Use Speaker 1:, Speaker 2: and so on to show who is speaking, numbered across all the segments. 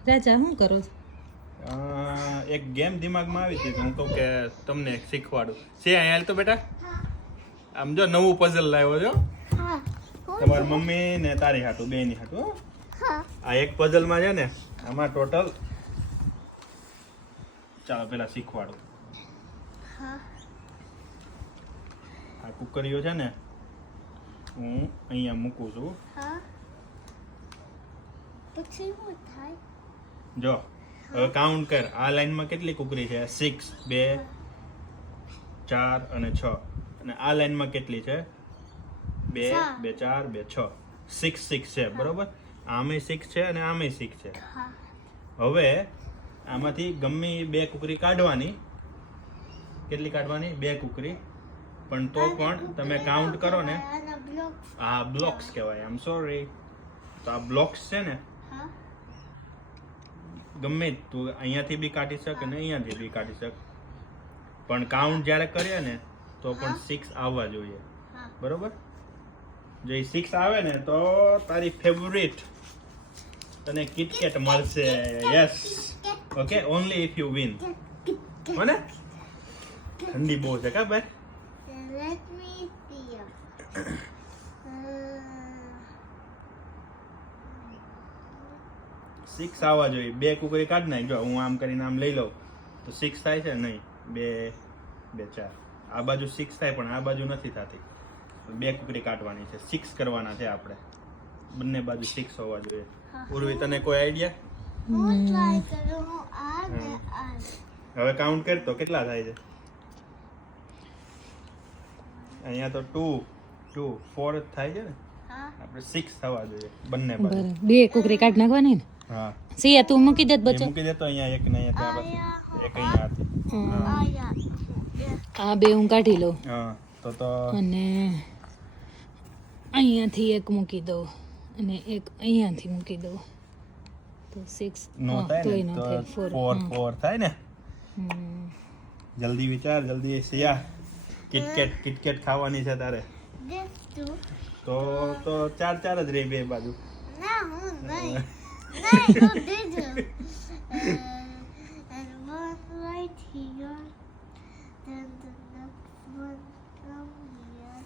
Speaker 1: રાજા શું કરો છો?
Speaker 2: એક ગેમ દિમાગમાં આવી હતી તો હું કહું કે તમને એક શીખવાડું છે અહીંયા હાલ તો બેટા આમ જો નવું પઝલ લાવ્યો છો તમારી મમ્મી ને તારી હાટું બે ની હાટું હો. આ એક પઝલમાં છે ને આમાં ટોટલ ચાલો પેલા શીખવાડું આ કુકરીઓ છે ને હું અહીંયા મૂકું છું
Speaker 3: પછી શું થાય?
Speaker 2: જો હવે કાઉન્ટ કર આ લાઈનમાં કેટલી કુકરી છે 6 2 4 અને 6 અને આ લાઈનમાં કેટલી છે 2 2 4 2 6 6 6 છે બરોબર આમે 6 છે અને આમે 6 છે હવે આમાંથી ગમે બે કુકરી કાઢવાની કેટલી કાઢવાની બે કુકરી પણ તો પણ તમે કાઉન્ટ કરો ને આ બ્લોક્સ કહેવાય આઈ એમ સોરી તો આ બ્લોક્સ છે ને ગમે તું અહીંયાથી બી કાઢી શક અને અહીંયાથી બી કાઢી શક પણ કાઉન્ટ જ્યારે કરીએ ને તો પણ 6 આવવા જોઈએ બરોબર જો 6 આવે ને તો તારી ફેવરિટ તને કિટકેટ મળશે yes okay only if you win મને ઠંડી બહુ છે કા ભાઈ
Speaker 3: Let me see.
Speaker 2: 6 આવવા જોઈએ બે કુકરી કાઢ નાખ જો હું આમ કરીને આમ લઈ લઉં તો 6 થાય છે નહીં 2 2 4 આ બાજુ 6 થાય પણ આ બાજુ નથી થતી બે કુકરી કાઢવાની છે 6 કરવાના છે આપણે બંને બાજુ 6 હોવા જોઈએ ઉર્વી તને કોઈ આઈડિયા
Speaker 3: હું ટ્રાય કરું આ ને આ
Speaker 2: હવે કાઉન્ટ કર તો કેટલા થાય છે અહીંયા તો 2 2 4 થાય છે ને આપણે 6 થવા જોઈએ બંને બાજુ
Speaker 1: બરાબર બે કુકરી કાઢ નાખવાની ને
Speaker 2: હા
Speaker 1: સિયા તું મૂકી દે
Speaker 2: એ
Speaker 1: બચ્ચો
Speaker 2: મૂકી દેતો અહીંયા એક ને અહીંયા ત્યાં એક અહીંયા હતી
Speaker 3: આયા
Speaker 1: આ બે હું કાઢી લઉં
Speaker 2: હા તો
Speaker 1: અને અહીંયાથી એક મૂકી દઉં અને એક અહીંયાથી મૂકી દઉં તો 6
Speaker 2: નો થાય
Speaker 1: તોય
Speaker 2: ને
Speaker 1: ન
Speaker 2: તો
Speaker 1: થાય 4
Speaker 2: 4 થાય ને જલ્દી વિચાર જલ્દી સિયા કિટકેટ ખાવાની છે તારે
Speaker 3: this two
Speaker 2: તો ચાર ચાર જ રહી બે બાજુ
Speaker 3: ના હું નહીં નહીં તો this and one right here then the next one come here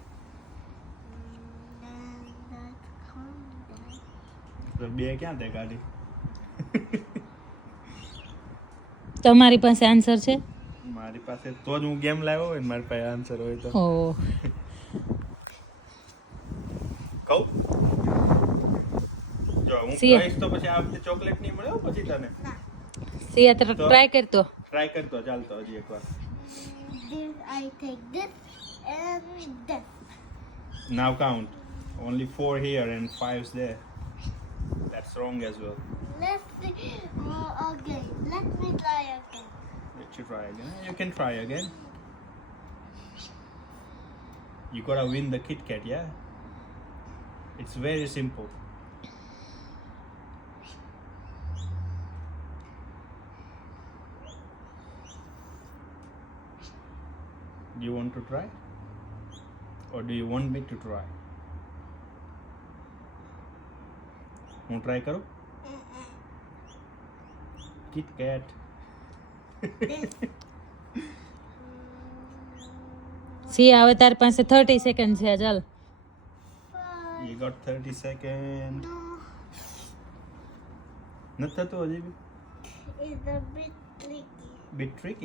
Speaker 3: and that come there
Speaker 2: તો બે ક્યાં તે કાઢી
Speaker 1: તમારી પાસે આન્સર છે
Speaker 2: મારી પાસે તો જ હું ગેમ લાવ્યો હોય ને મારી પાસે આન્સર હોય તો
Speaker 1: ઓ
Speaker 2: કહું જો હું
Speaker 1: સિયા.
Speaker 2: કહીશ તો પછી આ વખતે ચોકલેટ નહીં મળે હો પછી તને
Speaker 1: સિયા ટ્રાય કરતો
Speaker 2: ટ્રાય કરતો ચાલતો હજી એકવાર
Speaker 3: this I take this and this
Speaker 2: now count only 4 here and 5's there that's wrong as well
Speaker 3: let's see again let me try again
Speaker 2: let you try again you can try again you gotta win the Kit Kat yeah it's very simple do you want to try or do you want me to try હું try કરું Kit Kat
Speaker 1: સિયા હવે તારી પાસે 30 second છે ચાલ
Speaker 2: you got 30 seconds નથી થતું હજી બી
Speaker 3: it's a bit tricky
Speaker 2: bit tricky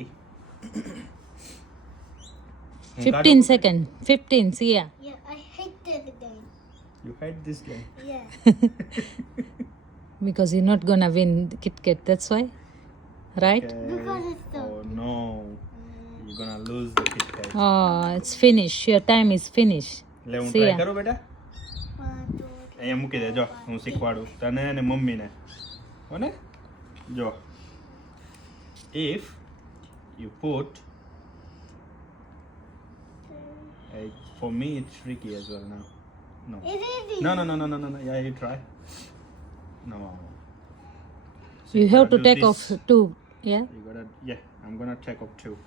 Speaker 1: 15 second 15 સિયા
Speaker 3: yeah I hate this game
Speaker 2: you hate this game
Speaker 3: yeah
Speaker 1: because you're not gonna win the Kit Kat that's why right
Speaker 2: Okay.
Speaker 3: Because it's so
Speaker 2: oh no you're gonna lose the Kit Kat
Speaker 1: oh it's finished your time is finished
Speaker 2: એટલે હું
Speaker 1: સિયા.
Speaker 2: Try કરું બેટા
Speaker 3: 1 2
Speaker 2: અહીંયા મૂકી દે જો હું શીખવાડું તને અને મમ્મીને હો ને જો if you put for me it's tricky as well now no
Speaker 3: it's easy
Speaker 2: no yeah you try no
Speaker 1: you have to
Speaker 2: do
Speaker 1: take
Speaker 2: this.
Speaker 1: off 2 yeah
Speaker 2: You gotta, yeah, I'm gonna take up 2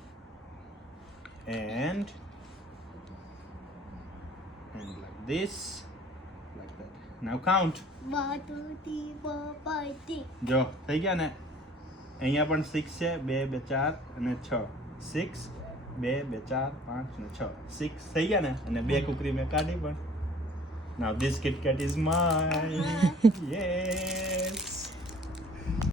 Speaker 2: and like this like that now count
Speaker 3: 1 2 3 4 5 6
Speaker 2: જો થઈ ગયા ને અહીંયા પણ 6 છે 2 2 4 અને 6 6 2 2 4 5 અને 6 6 થઈ ગયા ને અને 2 કુકરી મેં કાઢી પણ now this KitKat is mine yes